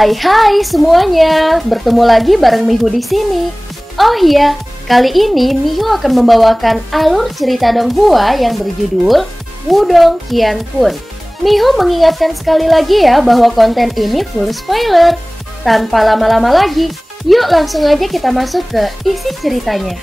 Hai semuanya, bertemu lagi bareng Mihu di sini. Oh iya, kali ini Mihu akan membawakan alur cerita Donghua yang berjudul Wudong Qiankun. Mihu mengingatkan sekali lagi ya bahwa konten ini full spoiler. Tanpa lama-lama lagi, yuk langsung aja kita masuk ke isi ceritanya.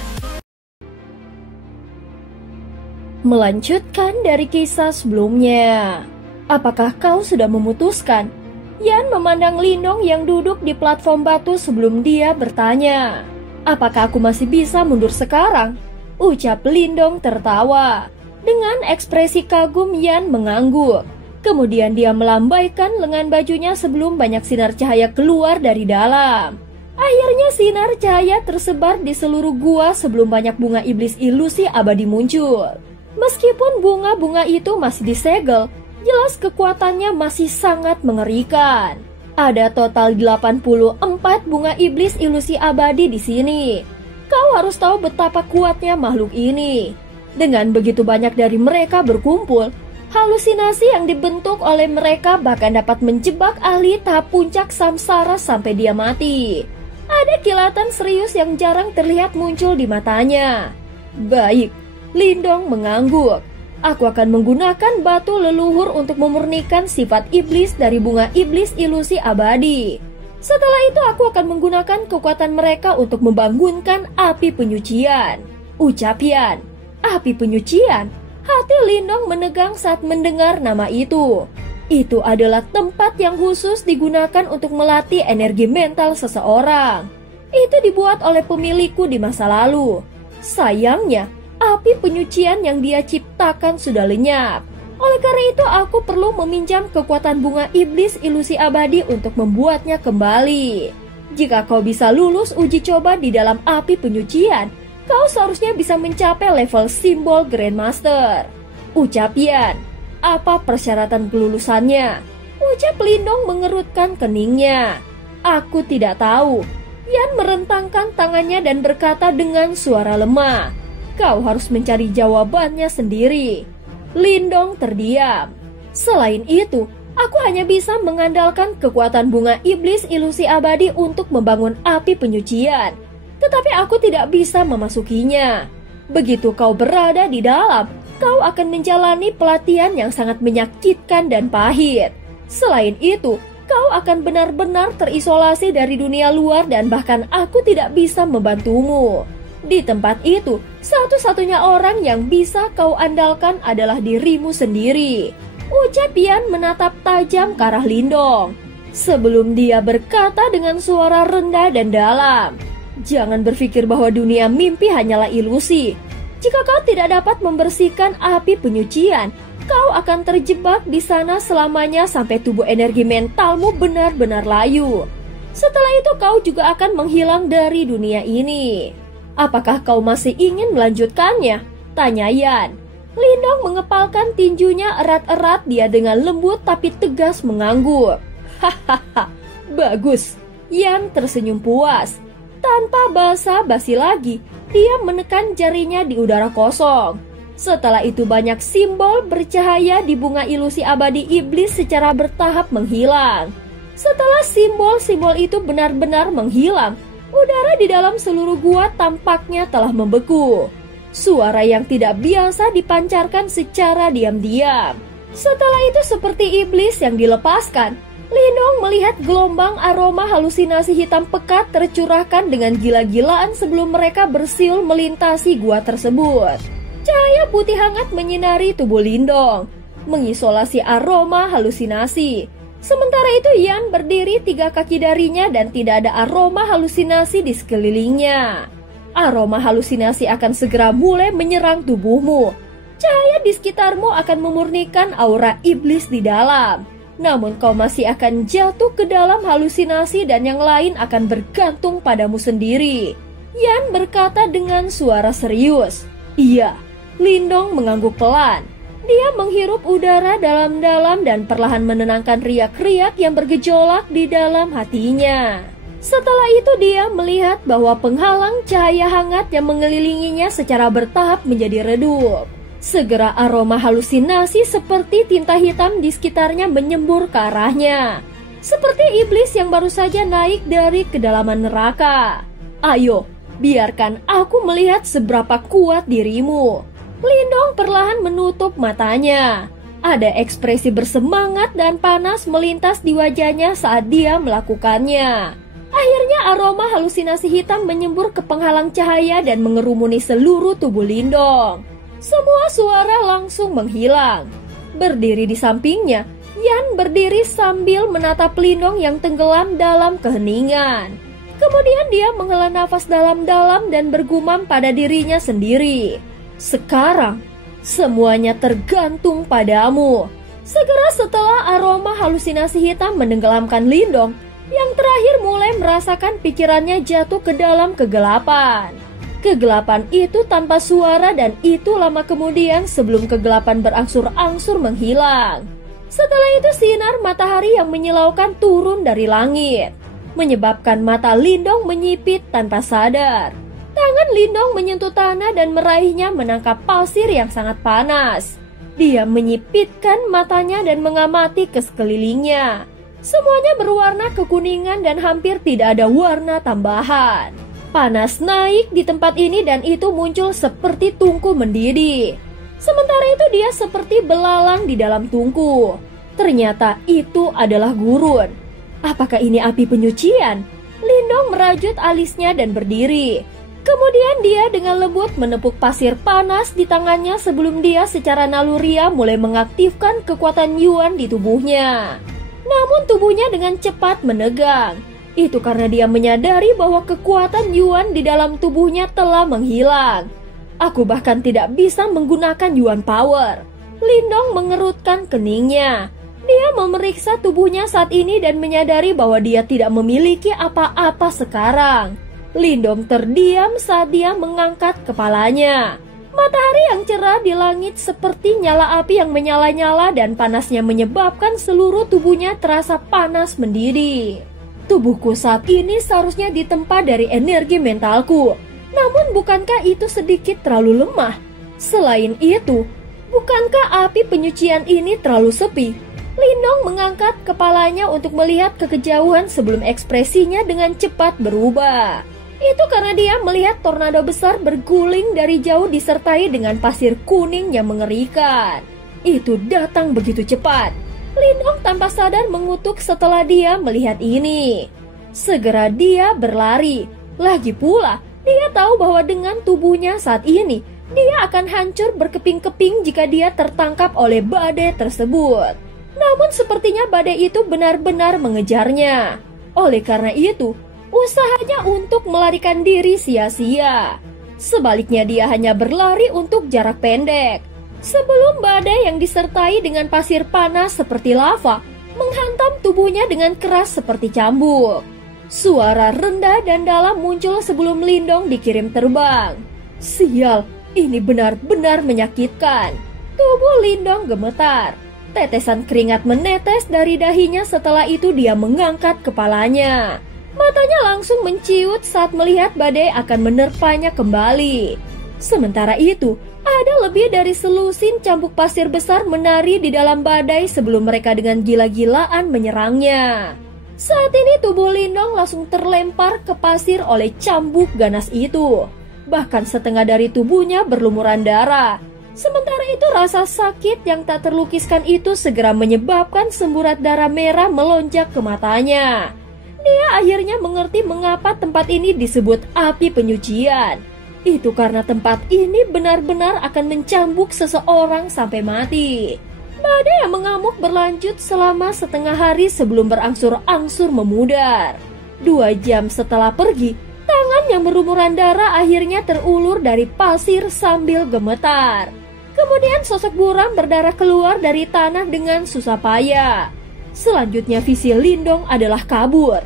Melanjutkan dari kisah sebelumnya. Apakah kau sudah memutuskan? Yan memandang Lindong yang duduk di platform batu sebelum dia bertanya. Apakah aku masih bisa mundur sekarang? Ucap Lindong tertawa. Dengan ekspresi kagum Yan mengangguk. Kemudian dia melambaikan lengan bajunya sebelum banyak sinar cahaya keluar dari dalam. Akhirnya sinar cahaya tersebar di seluruh gua sebelum banyak bunga iblis ilusi abadi muncul. Meskipun bunga-bunga itu masih disegel, jelas kekuatannya masih sangat mengerikan. Ada total 84 bunga iblis ilusi abadi di sini. Kau harus tahu betapa kuatnya makhluk ini. Dengan begitu banyak dari mereka berkumpul, halusinasi yang dibentuk oleh mereka bahkan dapat menjebak ahli tahap puncak samsara sampai dia mati. Ada kilatan serius yang jarang terlihat muncul di matanya. Baik, Lindong mengangguk. Aku akan menggunakan batu leluhur untuk memurnikan sifat iblis dari bunga iblis ilusi abadi. Setelah itu aku akan menggunakan kekuatan mereka untuk membangunkan api penyucian. Ucap Yan. Api penyucian? Hati Lindong menegang saat mendengar nama itu. Itu adalah tempat yang khusus digunakan untuk melatih energi mental seseorang. Itu dibuat oleh pemilikku di masa lalu. Sayangnya, api penyucian yang dia ciptakan sudah lenyap. Oleh karena itu aku perlu meminjam kekuatan bunga iblis ilusi abadi untuk membuatnya kembali. Jika kau bisa lulus uji coba di dalam api penyucian, kau seharusnya bisa mencapai level simbol Grandmaster. Ucap Yan. Apa persyaratan kelulusannya? Ucap Lindong mengerutkan keningnya. Aku tidak tahu. Yan merentangkan tangannya dan berkata dengan suara lemah. Kau harus mencari jawabannya sendiri. Lindong terdiam. Selain itu, aku hanya bisa mengandalkan kekuatan bunga iblis ilusi abadi untuk membangun api penyucian. Tetapi aku tidak bisa memasukinya. Begitu kau berada di dalam, kau akan menjalani pelatihan yang sangat menyakitkan dan pahit. Selain itu, kau akan benar-benar terisolasi dari dunia luar dan bahkan aku tidak bisa membantumu. Di tempat itu, satu-satunya orang yang bisa kau andalkan adalah dirimu sendiri. Ucap Yan menatap tajam ke arah Lindong. Sebelum dia berkata dengan suara rendah dan dalam, jangan berpikir bahwa dunia mimpi hanyalah ilusi. Jika kau tidak dapat membersihkan api penyucian, kau akan terjebak di sana selamanya sampai tubuh energi mentalmu benar-benar layu. Setelah itu kau juga akan menghilang dari dunia ini. Apakah kau masih ingin melanjutkannya? Tanya Yan. Lindong mengepalkan tinjunya erat-erat, dia dengan lembut tapi tegas mengangguk. Hahaha, bagus. Yan tersenyum puas. Tanpa basa-basi lagi, dia menekan jarinya di udara kosong. Setelah itu banyak simbol bercahaya di bunga ilusi abadi iblis secara bertahap menghilang. Setelah simbol-simbol itu benar-benar menghilang, udara di dalam seluruh gua tampaknya telah membeku. Suara yang tidak biasa dipancarkan secara diam-diam. Setelah itu seperti iblis yang dilepaskan, Lindong melihat gelombang aroma halusinasi hitam pekat tercurahkan dengan gila-gilaan sebelum mereka bersiul melintasi gua tersebut. Cahaya putih hangat menyinari tubuh Lindong, mengisolasi aroma halusinasi. Sementara itu Yan berdiri 3 kaki darinya dan tidak ada aroma halusinasi di sekelilingnya. Aroma halusinasi akan segera mulai menyerang tubuhmu. Cahaya di sekitarmu akan memurnikan aura iblis di dalam. Namun kau masih akan jatuh ke dalam halusinasi dan yang lain akan bergantung padamu sendiri. Yan berkata dengan suara serius. Iya, Lindong mengangguk pelan. Dia menghirup udara dalam-dalam dan perlahan menenangkan riak-riak yang bergejolak di dalam hatinya. Setelah itu dia melihat bahwa penghalang cahaya hangat yang mengelilinginya secara bertahap menjadi redup. Segera aroma halusinasi seperti tinta hitam di sekitarnya menyembur ke arahnya. seperti iblis yang baru saja naik dari kedalaman neraka. Ayo, biarkan aku melihat seberapa kuat dirimu. Lindong perlahan menutup matanya. Ada ekspresi bersemangat dan panas melintas di wajahnya saat dia melakukannya. Akhirnya aroma halusinasi hitam menyembur ke penghalang cahaya dan mengerumuni seluruh tubuh Lindong. Semua suara langsung menghilang. Berdiri di sampingnya, Yan berdiri sambil menatap Lindong yang tenggelam dalam keheningan. Kemudian dia menghela nafas dalam-dalam dan bergumam pada dirinya sendiri. Sekarang, semuanya tergantung padamu. Segera setelah aroma halusinasi hitam menenggelamkan Lindong, yang terakhir mulai merasakan pikirannya jatuh ke dalam kegelapan. Kegelapan itu tanpa suara dan itu lama kemudian sebelum kegelapan berangsur-angsur menghilang. Setelah itu sinar matahari yang menyilaukan turun dari langit, menyebabkan mata Lindong menyipit tanpa sadar. Tangan Lindong menyentuh tanah dan meraihnya menangkap pasir yang sangat panas. Dia menyipitkan matanya dan mengamati ke sekelilingnya. Semuanya berwarna kekuningan dan hampir tidak ada warna tambahan. Panas naik di tempat ini dan itu muncul seperti tungku mendidih. Sementara itu dia seperti belalang di dalam tungku. Ternyata itu adalah gurun. Apakah ini api penyucian? Lindong merajut alisnya dan berdiri. Kemudian dia dengan lembut menepuk pasir panas di tangannya sebelum dia secara naluriah mulai mengaktifkan kekuatan Yuan di tubuhnya. Namun tubuhnya dengan cepat menegang. Itu karena dia menyadari bahwa kekuatan Yuan di dalam tubuhnya telah menghilang. Aku bahkan tidak bisa menggunakan Yuan Power. Lindong mengerutkan keningnya. Dia memeriksa tubuhnya saat ini dan menyadari bahwa dia tidak memiliki apa-apa sekarang. Lindong terdiam saat dia mengangkat kepalanya. Matahari yang cerah di langit seperti nyala api yang menyala-nyala dan panasnya menyebabkan seluruh tubuhnya terasa panas mendidih. Tubuhku saat ini seharusnya ditempa dari energi mentalku. Namun bukankah itu sedikit terlalu lemah? Selain itu, bukankah api penyucian ini terlalu sepi? Lindong mengangkat kepalanya untuk melihat ke kejauhan sebelum ekspresinya dengan cepat berubah. Itu karena dia melihat tornado besar berguling dari jauh disertai dengan pasir kuning yang mengerikan. Itu datang begitu cepat. Lindong tanpa sadar mengutuk setelah dia melihat ini. Segera dia berlari. Lagi pula, dia tahu bahwa dengan tubuhnya saat ini, dia akan hancur berkeping-keping jika dia tertangkap oleh badai tersebut. Namun sepertinya badai itu benar-benar mengejarnya. Oleh karena itu, usahanya untuk melarikan diri sia-sia. Sebaliknya dia hanya berlari untuk jarak pendek. Sebelum badai yang disertai dengan pasir panas seperti lava menghantam tubuhnya dengan keras seperti cambuk. Suara rendah dan dalam muncul sebelum Lindong dikirim terbang. Sial, ini benar-benar menyakitkan. Tubuh Lindong gemetar. Tetesan keringat menetes dari dahinya setelah itu dia mengangkat kepalanya. Matanya langsung menciut saat melihat badai akan menerpanya kembali. Sementara itu, ada lebih dari selusin cambuk pasir besar menari di dalam badai sebelum mereka dengan gila-gilaan menyerangnya. Saat ini tubuh Lindong langsung terlempar ke pasir oleh cambuk ganas itu. Bahkan setengah dari tubuhnya berlumuran darah. Sementara itu rasa sakit yang tak terlukiskan itu segera menyebabkan semburat darah merah melonjak ke matanya. Dia akhirnya mengerti mengapa tempat ini disebut api penyucian. Itu karena tempat ini benar-benar akan mencambuk seseorang sampai mati. Badai yang mengamuk berlanjut selama setengah hari sebelum berangsur-angsur memudar. 2 jam setelah pergi, tangan yang berlumuran darah akhirnya terulur dari pasir sambil gemetar. Kemudian sosok buram berdarah keluar dari tanah dengan susah payah. Selanjutnya visi Lindong adalah kabur.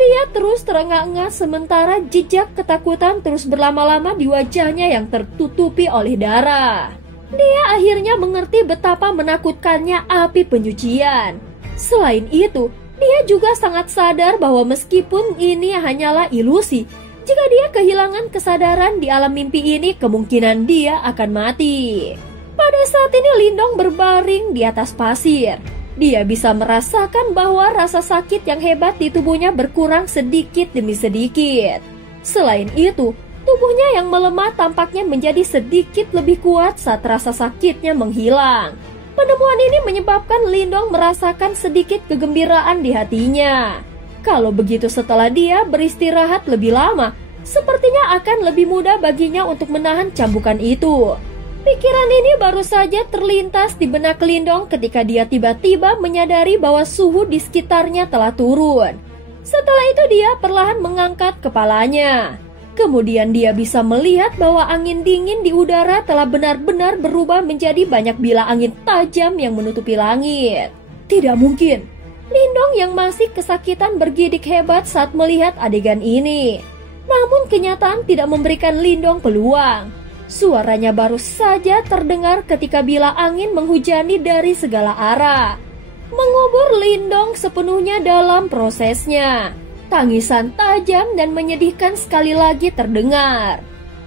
Dia terus terengah-engah sementara jejak ketakutan terus berlama-lama di wajahnya yang tertutupi oleh darah. Dia akhirnya mengerti betapa menakutkannya api penyucian. Selain itu, dia juga sangat sadar bahwa meskipun ini hanyalah ilusi, jika dia kehilangan kesadaran di alam mimpi ini, kemungkinan dia akan mati. Pada saat ini Lindong berbaring di atas pasir. Dia bisa merasakan bahwa rasa sakit yang hebat di tubuhnya berkurang sedikit demi sedikit. Selain itu, tubuhnya yang melemah tampaknya menjadi sedikit lebih kuat saat rasa sakitnya menghilang. Penemuan ini menyebabkan Lindong merasakan sedikit kegembiraan di hatinya. Kalau begitu setelah dia beristirahat lebih lama, sepertinya akan lebih mudah baginya untuk menahan cambukan itu. Pikiran ini baru saja terlintas di benak Lindong ketika dia tiba-tiba menyadari bahwa suhu di sekitarnya telah turun. Setelah itu dia perlahan mengangkat kepalanya. Kemudian dia bisa melihat bahwa angin dingin di udara telah benar-benar berubah menjadi banyak bilah angin tajam yang menutupi langit. Tidak mungkin. Lindong yang masih kesakitan bergidik hebat saat melihat adegan ini. Namun kenyataan tidak memberikan Lindong peluang. Suaranya baru saja terdengar ketika bilah angin menghujani dari segala arah, mengubur Lindong sepenuhnya dalam prosesnya. Tangisan tajam dan menyedihkan sekali lagi terdengar.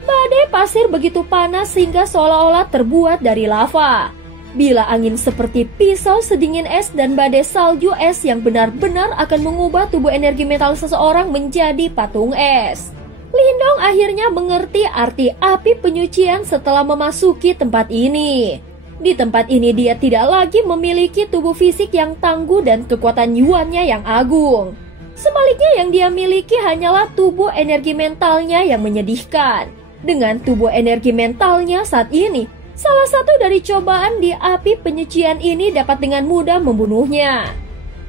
Badai pasir begitu panas sehingga seolah-olah terbuat dari lava. Bilah angin seperti pisau sedingin es dan badai salju es yang benar-benar akan mengubah tubuh energi mental seseorang menjadi patung es. Lindong akhirnya mengerti arti api penyucian setelah memasuki tempat ini. Di tempat ini dia tidak lagi memiliki tubuh fisik yang tangguh dan kekuatan yuannya yang agung. Sebaliknya yang dia miliki hanyalah tubuh energi mentalnya yang menyedihkan. Dengan tubuh energi mentalnya saat ini, salah satu dari cobaan di api penyucian ini dapat dengan mudah membunuhnya.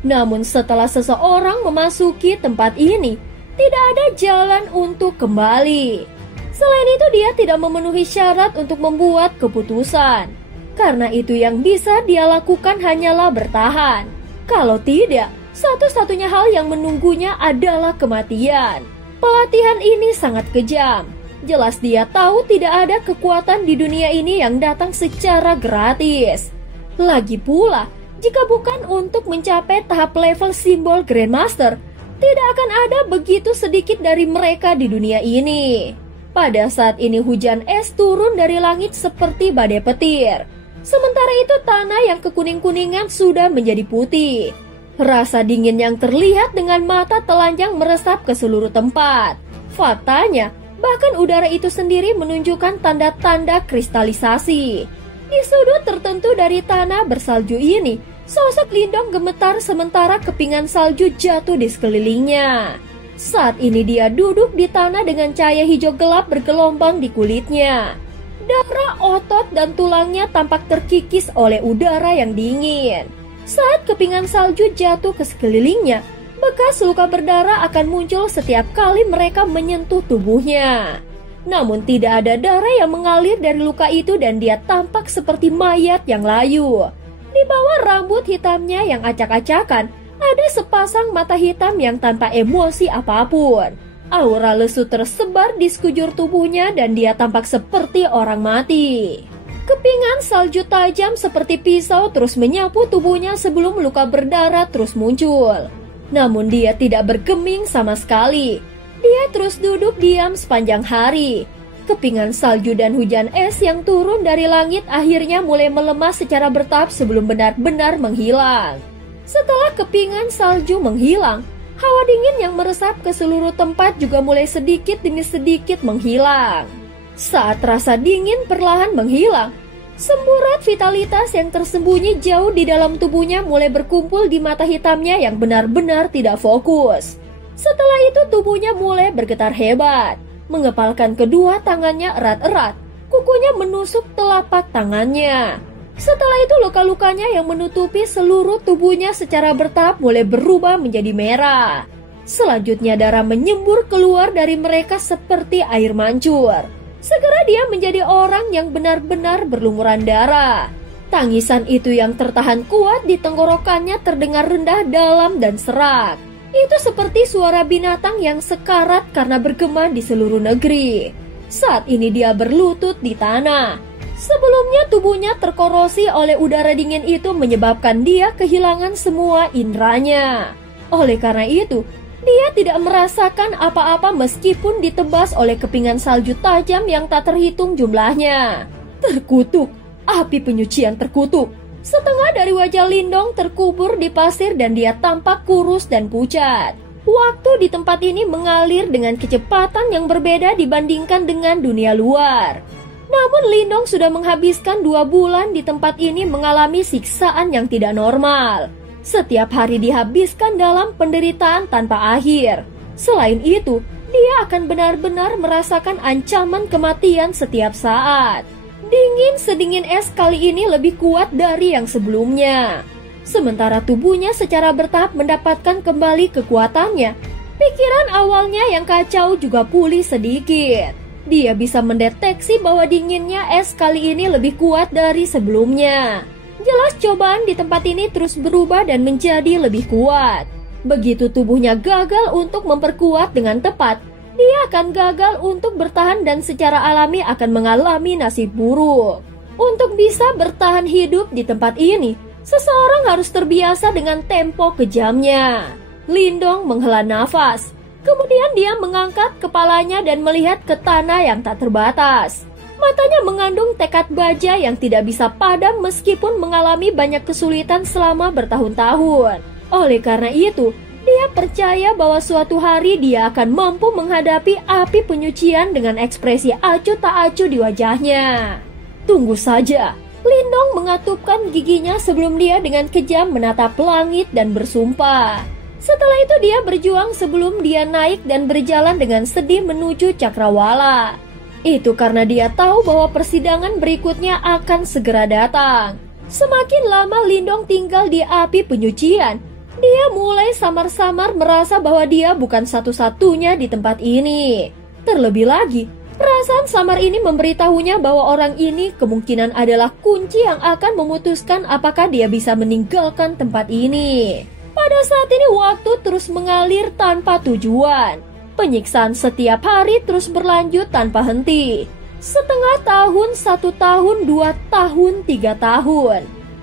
Namun setelah seseorang memasuki tempat ini, tidak ada jalan untuk kembali. Selain itu dia tidak memenuhi syarat untuk membuat keputusan. Karena itu yang bisa dia lakukan hanyalah bertahan. Kalau tidak, satu-satunya hal yang menunggunya adalah kematian. Pelatihan ini sangat kejam. Jelas dia tahu tidak ada kekuatan di dunia ini yang datang secara gratis. Lagi pula, jika bukan untuk mencapai tahap level simbol Grandmaster, tidak akan ada begitu sedikit dari mereka di dunia ini. Pada saat ini hujan es turun dari langit seperti badai petir. Sementara itu tanah yang kekuning-kuningan sudah menjadi putih. Rasa dingin yang terlihat dengan mata telanjang meresap ke seluruh tempat. Faktanya, bahkan udara itu sendiri menunjukkan tanda-tanda kristalisasi. Di sudut tertentu dari tanah bersalju ini, sosok Lindong gemetar sementara kepingan salju jatuh di sekelilingnya. Saat ini dia duduk di tanah dengan cahaya hijau gelap bergelombang di kulitnya. Darah, otot, dan tulangnya tampak terkikis oleh udara yang dingin. Saat kepingan salju jatuh ke sekelilingnya, bekas luka berdarah akan muncul setiap kali mereka menyentuh tubuhnya. Namun tidak ada darah yang mengalir dari luka itu dan dia tampak seperti mayat yang layu. Di bawah rambut hitamnya yang acak-acakan, ada sepasang mata hitam yang tanpa emosi apapun. Aura lesu tersebar di sekujur tubuhnya dan dia tampak seperti orang mati. Kepingan salju tajam seperti pisau terus menyapu tubuhnya sebelum luka berdarah terus muncul. Namun dia tidak bergeming sama sekali. Dia terus duduk diam sepanjang hari. Kepingan salju dan hujan es yang turun dari langit akhirnya mulai melemah secara bertahap sebelum benar-benar menghilang. Setelah kepingan salju menghilang, hawa dingin yang meresap ke seluruh tempat juga mulai sedikit demi sedikit menghilang. Saat rasa dingin perlahan menghilang, semburat vitalitas yang tersembunyi jauh di dalam tubuhnya mulai berkumpul di mata hitamnya yang benar-benar tidak fokus. Setelah itu tubuhnya mulai bergetar hebat, mengepalkan kedua tangannya erat-erat, kukunya menusuk telapak tangannya. Setelah itu luka-lukanya yang menutupi seluruh tubuhnya secara bertahap mulai berubah menjadi merah. Selanjutnya darah menyembur keluar dari mereka seperti air mancur. Segera dia menjadi orang yang benar-benar berlumuran darah. Tangisan itu yang tertahan kuat di tenggorokannya terdengar rendah, dalam, dan serak. Itu seperti suara binatang yang sekarat karena bergema di seluruh negeri. Saat ini dia berlutut di tanah. Sebelumnya tubuhnya terkorosi oleh udara dingin itu menyebabkan dia kehilangan semua inderanya. Oleh karena itu, dia tidak merasakan apa-apa meskipun ditebas oleh kepingan salju tajam yang tak terhitung jumlahnya. Terkutuk, api penyucian terkutuk. Setengah dari wajah Lindong terkubur di pasir dan dia tampak kurus dan pucat. Waktu di tempat ini mengalir dengan kecepatan yang berbeda dibandingkan dengan dunia luar. Namun Lindong sudah menghabiskan 2 bulan di tempat ini mengalami siksaan yang tidak normal. Setiap hari dihabiskan dalam penderitaan tanpa akhir. Selain itu, dia akan benar-benar merasakan ancaman kematian setiap saat. Dingin sedingin es kali ini lebih kuat dari yang sebelumnya. Sementara tubuhnya secara bertahap mendapatkan kembali kekuatannya, pikiran awalnya yang kacau juga pulih sedikit. Dia bisa mendeteksi bahwa dinginnya es kali ini lebih kuat dari sebelumnya. Jelas cobaan di tempat ini terus berubah dan menjadi lebih kuat. Begitu tubuhnya gagal untuk memperkuat dengan tepat, dia akan gagal untuk bertahan dan secara alami akan mengalami nasib buruk. Untuk bisa bertahan hidup di tempat ini, seseorang harus terbiasa dengan tempo kejamnya. Lindong menghela nafas. Kemudian dia mengangkat kepalanya dan melihat ke tanah yang tak terbatas. Matanya mengandung tekad baja yang tidak bisa padam meskipun mengalami banyak kesulitan selama bertahun-tahun. Oleh karena itu, dia percaya bahwa suatu hari dia akan mampu menghadapi api penyucian dengan ekspresi acuh tak acuh di wajahnya. Tunggu saja, Lindong mengatupkan giginya sebelum dia dengan kejam menatap langit dan bersumpah. Setelah itu dia berjuang sebelum dia naik dan berjalan dengan sedih menuju Cakrawala. Itu karena dia tahu bahwa persidangan berikutnya akan segera datang. Semakin lama Lindong tinggal di api penyucian, dia mulai samar-samar merasa bahwa dia bukan satu-satunya di tempat ini. Terlebih lagi, perasaan samar ini memberitahunya bahwa orang ini kemungkinan adalah kunci yang akan memutuskan apakah dia bisa meninggalkan tempat ini. Pada saat ini waktu terus mengalir tanpa tujuan. Penyiksaan setiap hari terus berlanjut tanpa henti. Setengah tahun, 1 tahun, 2 tahun, 3 tahun.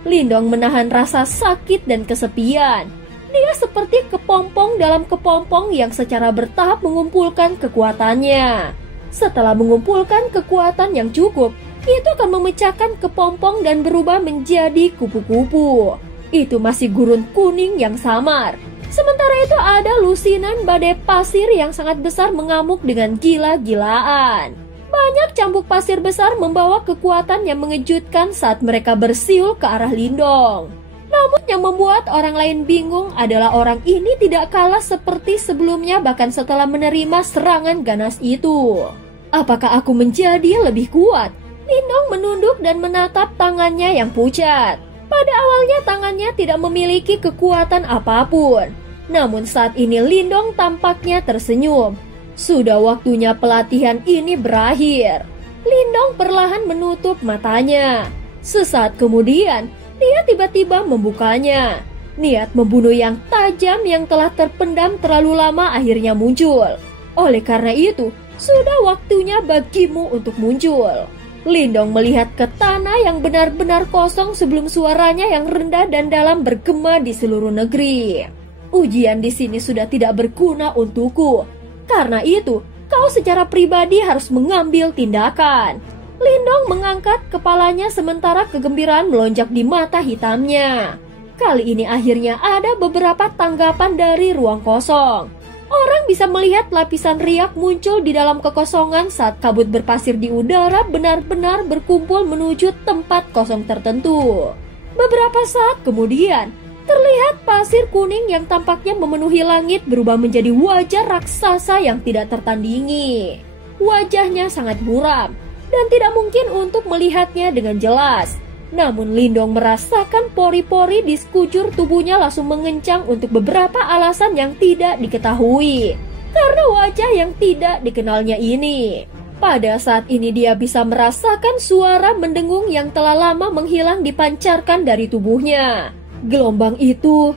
Lindong menahan rasa sakit dan kesepian. Dia seperti kepompong dalam kepompong yang secara bertahap mengumpulkan kekuatannya. Setelah mengumpulkan kekuatan yang cukup, itu akan memecahkan kepompong dan berubah menjadi kupu-kupu. Itu masih gurun kuning yang samar. Sementara itu ada lusinan badai pasir yang sangat besar mengamuk dengan gila-gilaan. Banyak cambuk pasir besar membawa kekuatan yang mengejutkan saat mereka bersiul ke arah Lindong. Namun yang membuat orang lain bingung adalah orang ini tidak kalah seperti sebelumnya bahkan setelah menerima serangan ganas itu. Apakah aku menjadi lebih kuat? Lindong menunduk dan menatap tangannya yang pucat. Pada awalnya tangannya tidak memiliki kekuatan apapun. Namun saat ini Lindong tampaknya tersenyum. Sudah waktunya pelatihan ini berakhir. Lindong perlahan menutup matanya. Sesaat kemudian, dia tiba-tiba membukanya. Niat membunuh yang tajam yang telah terpendam terlalu lama akhirnya muncul. Oleh karena itu, sudah waktunya bagimu untuk muncul. Lindong melihat ke tanah yang benar-benar kosong sebelum suaranya yang rendah dan dalam bergema di seluruh negeri. Ujian di sini sudah tidak berguna untukku. Karena itu, kau secara pribadi harus mengambil tindakan. Lindong mengangkat kepalanya sementara kegembiraan melonjak di mata hitamnya. Kali ini akhirnya ada beberapa tanggapan dari ruang kosong. Orang bisa melihat lapisan riak muncul di dalam kekosongan saat kabut berpasir di udara benar-benar berkumpul menuju tempat kosong tertentu. Beberapa saat kemudian, terlihat pasir kuning yang tampaknya memenuhi langit berubah menjadi wajah raksasa yang tidak tertandingi. Wajahnya sangat buram dan tidak mungkin untuk melihatnya dengan jelas. Namun Lindong merasakan pori-pori di sekujur tubuhnya langsung mengencang untuk beberapa alasan yang tidak diketahui. Karena wajah yang tidak dikenalnya ini. Pada saat ini dia bisa merasakan suara mendengung yang telah lama menghilang dipancarkan dari tubuhnya. Gelombang itu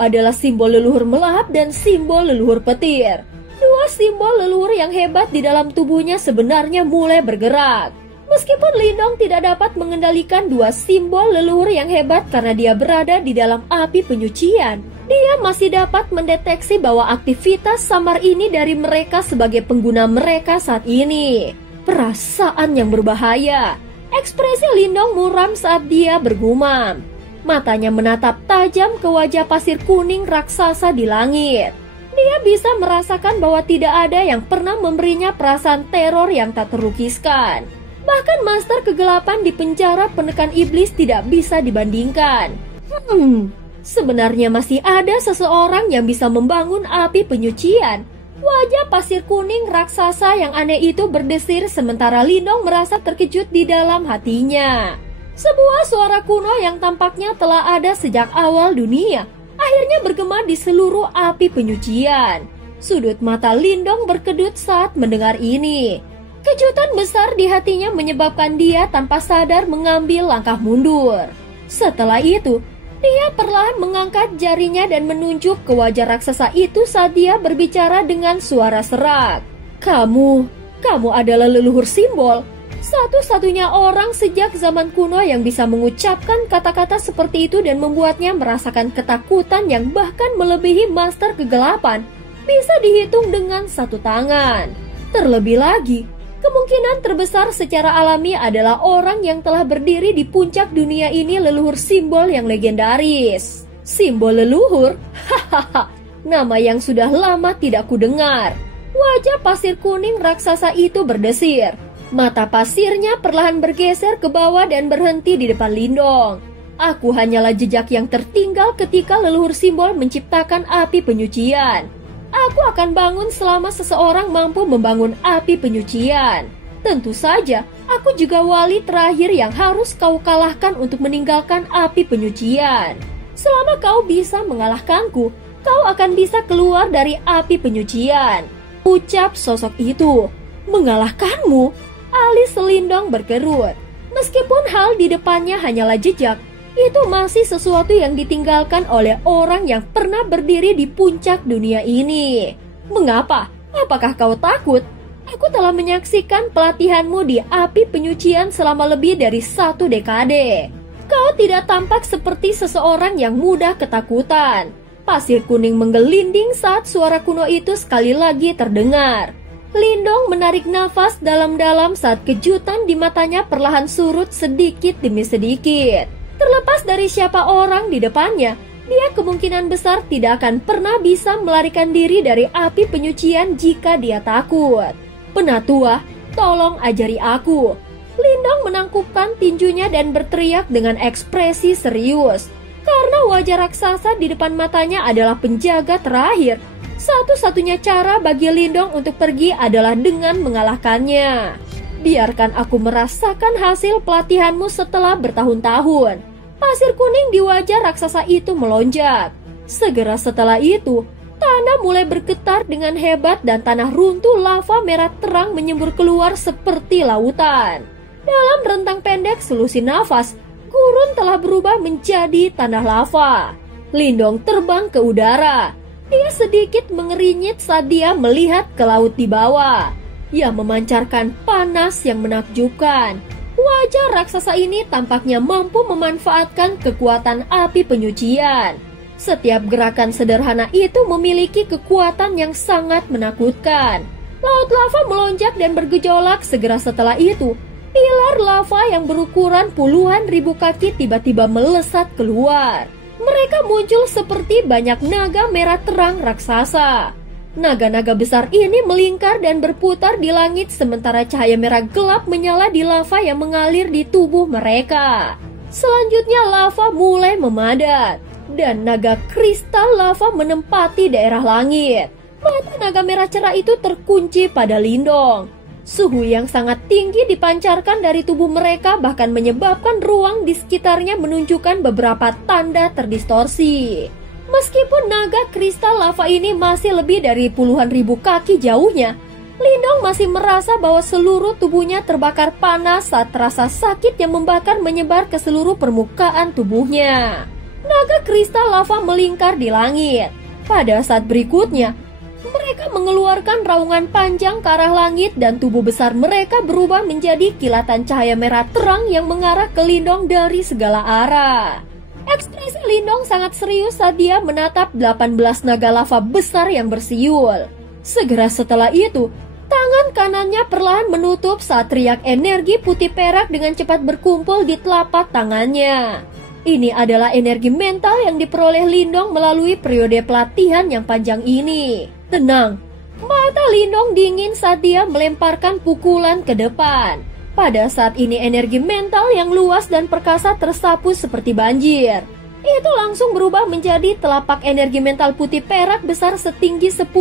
adalah simbol leluhur melahap dan simbol leluhur petir. Dua simbol leluhur yang hebat di dalam tubuhnya sebenarnya mulai bergerak. Meskipun Lindong tidak dapat mengendalikan dua simbol leluhur yang hebat karena dia berada di dalam api penyucian, dia masih dapat mendeteksi bahwa aktivitas samar ini dari mereka sebagai pengguna mereka saat ini. Perasaan yang berbahaya. Ekspresi Lindong muram saat dia bergumam. Matanya menatap tajam ke wajah pasir kuning raksasa di langit. Dia bisa merasakan bahwa tidak ada yang pernah memberinya perasaan teror yang tak terlukiskan. Bahkan master kegelapan di penjara penekan iblis tidak bisa dibandingkan. Sebenarnya masih ada seseorang yang bisa membangun api penyucian. Wajah pasir kuning raksasa yang aneh itu berdesir sementara Lindong merasa terkejut di dalam hatinya. Sebuah suara kuno yang tampaknya telah ada sejak awal dunia akhirnya bergema di seluruh api penyucian. Sudut mata Lindong berkedut saat mendengar ini. Kejutan besar di hatinya menyebabkan dia tanpa sadar mengambil langkah mundur. Setelah itu, dia perlahan mengangkat jarinya dan menunjuk ke wajah raksasa itu saat dia berbicara dengan suara serak. Kamu adalah leluhur simbol. Satu-satunya orang sejak zaman kuno yang bisa mengucapkan kata-kata seperti itu dan membuatnya merasakan ketakutan yang bahkan melebihi master kegelapan bisa dihitung dengan satu tangan. Terlebih lagi, kemungkinan terbesar secara alami adalah orang yang telah berdiri di puncak dunia ini leluhur simbol yang legendaris. Simbol leluhur? Hahaha, nama yang sudah lama tidak kudengar. Wajah pasir kuning raksasa itu berdesir. Mata pasirnya perlahan bergeser ke bawah dan berhenti di depan Lindong. Aku hanyalah jejak yang tertinggal ketika leluhur simbol menciptakan api penyucian. Aku akan bangun selama seseorang mampu membangun api penyucian. Tentu saja, aku juga wali terakhir yang harus kau kalahkan untuk meninggalkan api penyucian. Selama kau bisa mengalahkanku, kau akan bisa keluar dari api penyucian. Ucap sosok itu. Mengalahkanmu? Alis Lindong berkerut. Meskipun hal di depannya hanyalah jejak, itu masih sesuatu yang ditinggalkan oleh orang yang pernah berdiri di puncak dunia ini. Mengapa? Apakah kau takut? Aku telah menyaksikan pelatihanmu di api penyucian selama lebih dari 1 dekade. Kau tidak tampak seperti seseorang yang mudah ketakutan. Pasir kuning menggelinding saat suara kuno itu sekali lagi terdengar. Lindong menarik nafas dalam-dalam saat kejutan di matanya perlahan surut sedikit demi sedikit. Terlepas dari siapa orang di depannya, dia kemungkinan besar tidak akan pernah bisa melarikan diri dari api penyucian jika dia takut. Penatua, tolong ajari aku. Lindong menangkupkan tinjunya dan berteriak dengan ekspresi serius. Karena wajah raksasa di depan matanya adalah penjaga terakhir. Satu-satunya cara bagi Lindong untuk pergi adalah dengan mengalahkannya. Biarkan aku merasakan hasil pelatihanmu setelah bertahun-tahun. Pasir kuning di wajah raksasa itu melonjak. Segera setelah itu, tanah mulai bergetar dengan hebat dan tanah runtuh lava merah terang menyembur keluar seperti lautan. Dalam rentang pendek selusin nafas, gurun telah berubah menjadi tanah lava. Lindong terbang ke udara. Dia sedikit mengerinyit saat dia melihat ke laut di bawah. Ia memancarkan panas yang menakjubkan. Wajah raksasa ini tampaknya mampu memanfaatkan kekuatan api penyucian. Setiap gerakan sederhana itu memiliki kekuatan yang sangat menakutkan. Laut lava melonjak dan bergejolak. Segera setelah itu, pilar lava yang berukuran puluhan ribu kaki tiba-tiba melesat keluar. Mereka muncul seperti banyak naga merah terang raksasa. Naga-naga besar ini melingkar dan berputar di langit sementara cahaya merah gelap menyala di lava yang mengalir di tubuh mereka. Selanjutnya lava mulai memadat dan naga kristal lava menempati daerah langit. Mata naga merah cerah itu terkunci pada Lindong. Suhu yang sangat tinggi dipancarkan dari tubuh mereka bahkan menyebabkan ruang di sekitarnya menunjukkan beberapa tanda terdistorsi. Meskipun naga kristal lava ini masih lebih dari puluhan ribu kaki jauhnya, Lindong masih merasa bahwa seluruh tubuhnya terbakar panas saat terasa sakit yang membakar menyebar ke seluruh permukaan tubuhnya. Naga kristal lava melingkar di langit. Pada saat berikutnya, mereka mengeluarkan raungan panjang ke arah langit dan tubuh besar mereka berubah menjadi kilatan cahaya merah terang yang mengarah ke Lindong dari segala arah. Ekspresi Lindong sangat serius saat dia menatap 18 naga lava besar yang bersiul. Segera setelah itu, Tangan kanannya perlahan menutup saat riak energi putih perak dengan cepat berkumpul di telapak tangannya. Ini adalah energi mental yang diperoleh Lindong melalui periode pelatihan yang panjang ini. Tenang, mata Lindong dingin saat dia melemparkan pukulan ke depan. Pada saat ini energi mental yang luas dan perkasa tersapu seperti banjir. Itu langsung berubah menjadi telapak energi mental putih perak besar setinggi 10.000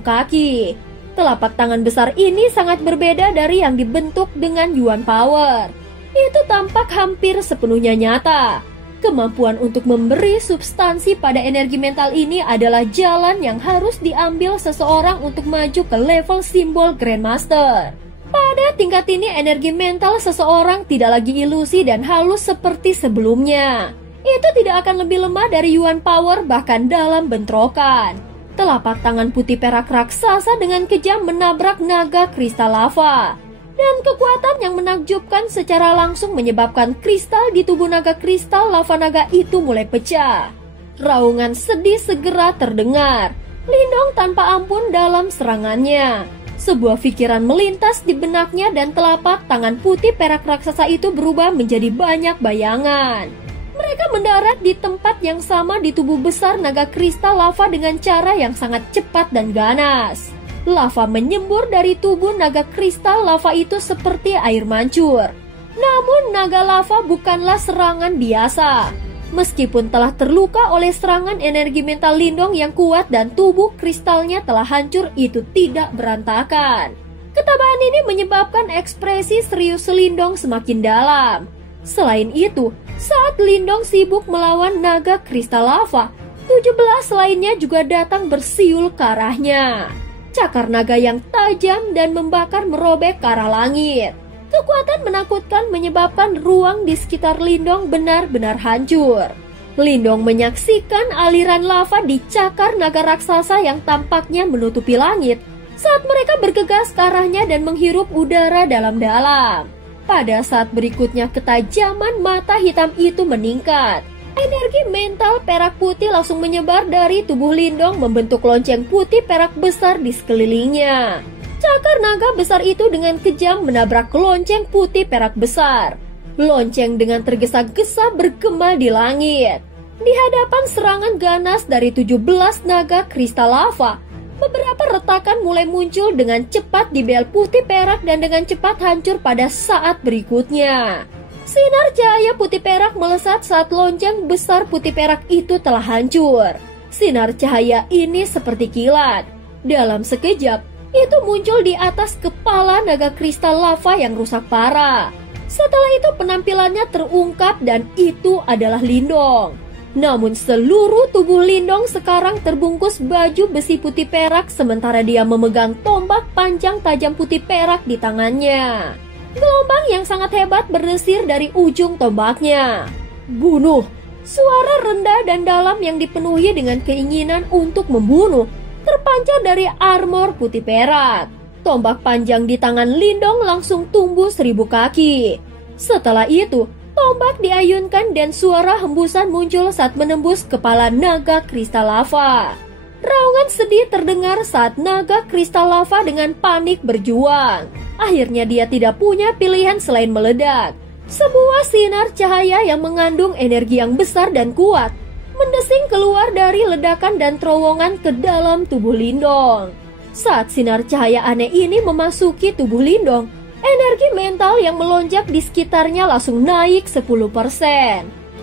kaki. Telapak tangan besar ini sangat berbeda dari yang dibentuk dengan Yuan Power. Itu tampak hampir sepenuhnya nyata. Kemampuan untuk memberi substansi pada energi mental ini adalah jalan yang harus diambil seseorang untuk maju ke level simbol Grandmaster. Pada tingkat ini energi mental seseorang tidak lagi ilusi dan halus seperti sebelumnya. Itu tidak akan lebih lemah dari Yuan Power bahkan dalam bentrokan. Telapak tangan putih perak raksasa dengan kejam menabrak naga kristal lava. Dan kekuatan yang menakjubkan secara langsung menyebabkan kristal di tubuh naga kristal lava naga itu mulai pecah. Raungan sedih segera terdengar. Lindong tanpa ampun dalam serangannya. Sebuah pikiran melintas di benaknya dan telapak tangan putih perak raksasa itu berubah menjadi banyak bayangan. Mereka mendarat di tempat yang sama di tubuh besar naga kristal lava dengan cara yang sangat cepat dan ganas. Lava menyembur dari tubuh naga kristal lava itu seperti air mancur. Namun naga lava bukanlah serangan biasa. Meskipun telah terluka oleh serangan energi mental Lindong yang kuat dan tubuh kristalnya telah hancur, itu tidak berantakan. Ketabahan ini menyebabkan ekspresi serius Lindong semakin dalam. Selain itu, saat Lindong sibuk melawan naga kristal lava, 17 lainnya juga datang bersiul ke arahnya. Cakar naga yang tajam dan membakar merobek ke arah langit. Kekuatan menakutkan menyebabkan ruang di sekitar Lindong benar-benar hancur. Lindong menyaksikan aliran lava di cakar naga raksasa yang tampaknya menutupi langit saat mereka bergegas ke arahnya dan menghirup udara dalam-dalam. Pada saat berikutnya ketajaman mata hitam itu meningkat. Energi mental perak putih langsung menyebar dari tubuh Lindong membentuk lonceng putih perak besar di sekelilingnya. Cakar naga besar itu dengan kejam menabrak lonceng putih perak besar. Lonceng dengan tergesa-gesa bergema di langit. Di hadapan serangan ganas dari 17 naga kristal lava, beberapa retakan mulai muncul dengan cepat di bel putih perak dan dengan cepat hancur pada saat berikutnya. Sinar cahaya putih perak melesat saat lonceng besar putih perak itu telah hancur. Sinar cahaya ini seperti kilat. Dalam sekejap, itu muncul di atas kepala naga kristal lava yang rusak parah. Setelah itu penampilannya terungkap dan itu adalah Lindong. Namun seluruh tubuh Lindong sekarang terbungkus baju besi putih perak sementara dia memegang tombak panjang tajam putih perak di tangannya. Gelombang yang sangat hebat berdesir dari ujung tombaknya. Bunuh! Suara rendah dan dalam yang dipenuhi dengan keinginan untuk membunuh terpancar dari armor putih perak. Tombak panjang di tangan Lindong langsung tumbuh 1000 kaki. Setelah itu, tombak diayunkan dan suara hembusan muncul saat menembus kepala naga kristal lava. Raungan sedih terdengar saat naga kristal lava dengan panik berjuang. Akhirnya dia tidak punya pilihan selain meledak. Sebuah sinar cahaya yang mengandung energi yang besar dan kuat mendesing keluar dari ledakan dan terowongan ke dalam tubuh Lindong. Saat sinar cahaya aneh ini memasuki tubuh Lindong, energi mental yang melonjak di sekitarnya langsung naik 10%.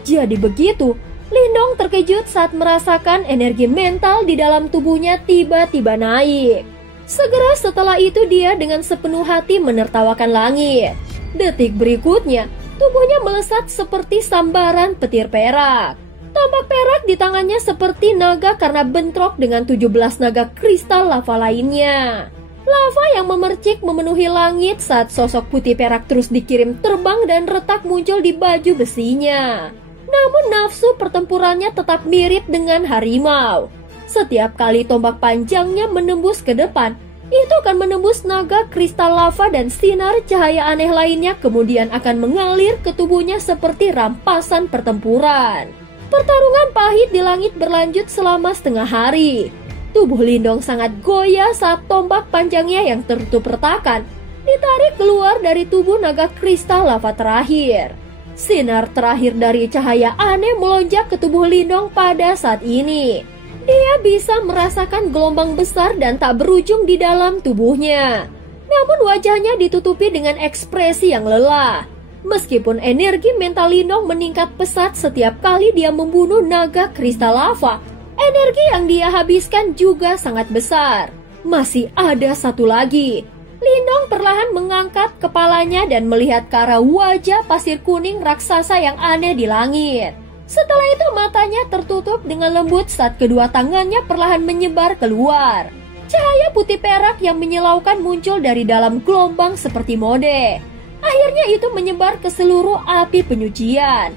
Jadi begitu, Lindong terkejut saat merasakan energi mental di dalam tubuhnya tiba-tiba naik. Segera setelah itu dia dengan sepenuh hati menertawakan langit. Detik berikutnya, tubuhnya melesat seperti sambaran petir perak. Tombak perak di tangannya seperti naga karena bentrok dengan 17 naga kristal lava lainnya. Lava yang memercik memenuhi langit saat sosok putih perak terus dikirim terbang dan retak muncul di baju besinya. Namun nafsu pertempurannya tetap mirip dengan harimau. Setiap kali tombak panjangnya menembus ke depan, itu akan menembus naga kristal lava dan sinar cahaya aneh lainnya kemudian akan mengalir ke tubuhnya seperti rampasan pertempuran. Pertarungan pahit di langit berlanjut selama setengah hari. Tubuh Lindong sangat goyah saat tombak panjangnya yang tertutup retakan ditarik keluar dari tubuh naga kristal lava terakhir. Sinar terakhir dari cahaya aneh melonjak ke tubuh Lindong pada saat ini. Dia bisa merasakan gelombang besar dan tak berujung di dalam tubuhnya. Namun wajahnya ditutupi dengan ekspresi yang lelah. Meskipun energi mental Lindong meningkat pesat setiap kali dia membunuh naga kristal lava, energi yang dia habiskan juga sangat besar. Masih ada satu lagi. Lindong perlahan mengangkat kepalanya dan melihat ke arah wajah pasir kuning raksasa yang aneh di langit. Setelah itu matanya tertutup dengan lembut saat kedua tangannya perlahan menyebar keluar. Cahaya putih perak yang menyilaukan muncul dari dalam gelombang seperti mode. Akhirnya itu menyebar ke seluruh api penyucian.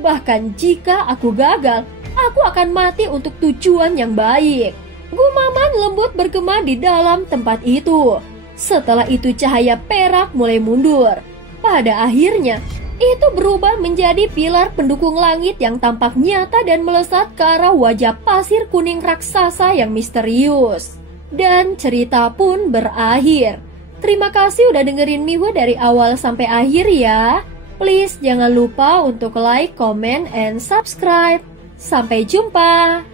Bahkan jika aku gagal, aku akan mati untuk tujuan yang baik. Gumaman lembut bergema di dalam tempat itu. Setelah itu cahaya perak mulai mundur. Pada akhirnya, itu berubah menjadi pilar pendukung langit yang tampak nyata dan melesat ke arah wajah pasir kuning raksasa yang misterius. Dan cerita pun berakhir. Terima kasih udah dengerin Miho dari awal sampai akhir ya. Please jangan lupa untuk like, comment, and subscribe. Sampai jumpa.